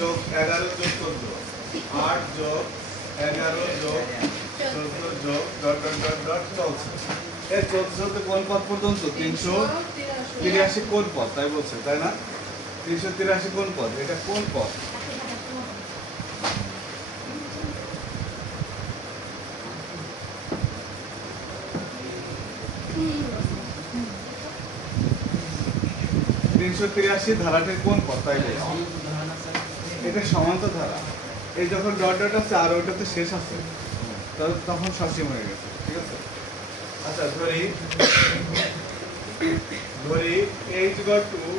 যোগ 11 যোগ 14 8 যোগ 11 যোগ 14 যোগ ডট ডট ডট ডট চলছে। এই 14 কোন পদ পর্যন্ত? 383 কোন পদ তাই বলছে, তাই না? 383 কোন পদ? এটা কোন পদ? তিনশো 383 ধারাটির কোন পদ তাই বলছে? এটা সমান্তর ধারা। এই যখন ডট ডট আছে আর ওইটাতে শেষ আছে তখন সসীম হয়ে গেছে, ঠিক আছে? আচ্ছা ধরি h = 2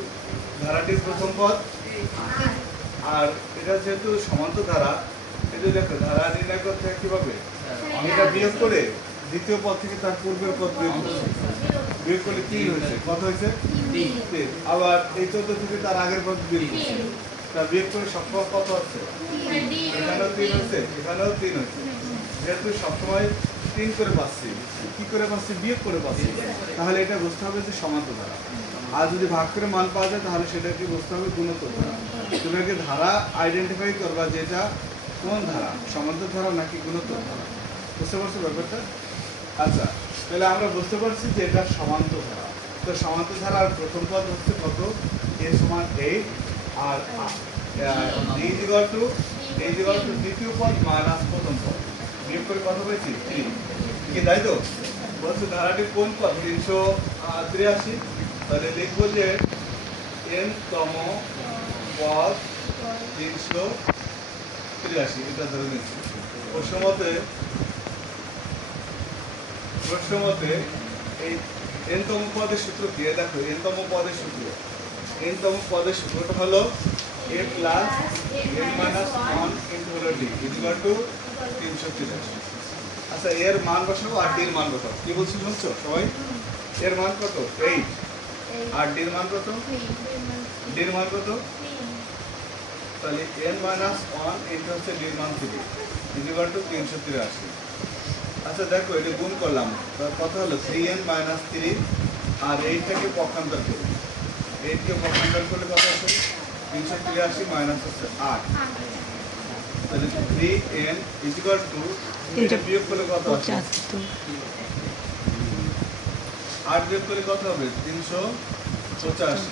ধারাটির প্রথম পদ, আর এটা যেহেতু সমান্তর ধারা, এটা দেখো ধারা নির্ণয় করতে কিভাবে? এটা বিয়োগ করে দ্বিতীয় পদ থেকে তার পূর্বের পদ বিয়োগ করলে কি হয়েছে? কত হয়েছে? 3। আবার এই 14 থেকে তার আগের পদ বিয়োগ করছে, তা বিয়োগ করে সবসময় কত হচ্ছে? এখানেও 3 হচ্ছে, এখানেও 3 হচ্ছে। যেহেতু সবসময় 3 করে পাচ্ছি, কি করে পাচ্ছি? বিয়োগ করে পাচ্ছি, তাহলে এটা বুঝতে হবে যে সমান্তর ধারা। আর যদি ভাগ করে মান পাওয়া যায় তাহলে সেটাকে বুঝতে হবে গুণোত্তর ধারা। তুমি আগে ধারা আইডেন্টিফাই করবা যে এটা কোন ধারা, সমান্তর ধারা নাকি গুণোত্তর ধারা। বুঝতে পারছো ব্যাপারটা? আচ্ছা, তাহলে আমরা বুঝতে পারছি যে এটা সমান্তর ধারা। তো সমান্তর ধারার প্রথম পদ হচ্ছে কত? a = 8, আর d = দ্বিতীয় পদ মাইনাস প্রথম পদ, বিয়োগ করে কত পেয়েছি? 3। কি তাই তো? বলছে ধারাটির কোন পদ? 383। তাহলে লিখবো যে n তম পদ 383, এটা ধরে নিচ্ছি। প্রশ্ন মতে এই n তম পদের সূত্র কি? দেখো n তম পদের সূত্রটা হলো a + n - 1 × d = 383। আচ্ছা, এর মান বসাবো আর d এর মান বসাবো। কি বলছি শুনছো সবাই? এর মান কত? 8। আর d এর মান কত? d এর মান কত? তাহলে n - 1 এটা হচ্ছে d এর মান 3 = 383। আচ্ছা দেখো এটা গুণ করলাম, তার কত হলো? 3n - 3, আর 8টাকে পক্ষান্তর করি। 8কে পক্ষান্তর করলে কত আসে? 383 মাইনাস হচ্ছে 8। তাহলে 3n = এটা বিয়োগ করলে কত আসে? 8 বিয়োগ করলে কত হবে? 385,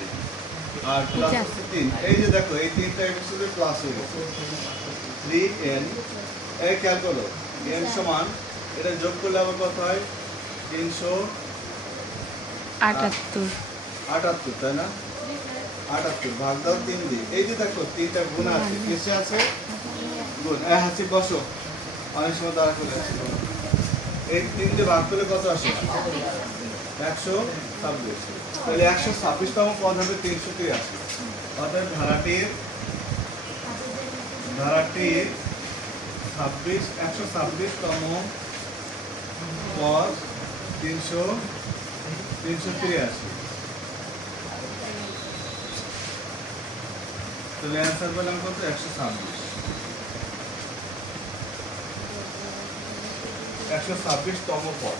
আর প্লাস হচ্ছে 3। এই যে দেখো এই 3টা এর সাথে প্লাস হয়ে গেছে। 3n এই খেয়াল করো, n সমান এটা যোগ করলে আবার কত হয়? 378, তাই না? 78 ভাগ দাও 3 দিয়ে। এই যে দেখো 3টা গুণ আছে, কিসে আছে? গুণ। হাসি বসো, অনেক সময় তারা চলে আসে। এই 3 দিয়ে ভাগ করলে কত আসে? 126। তাহলে 126তম পদ হবে 383। অর্থাৎ ধারাটির 126তম পদ 383। তাহলে অ্যান্সার পেলাম কত? 126তম পদ।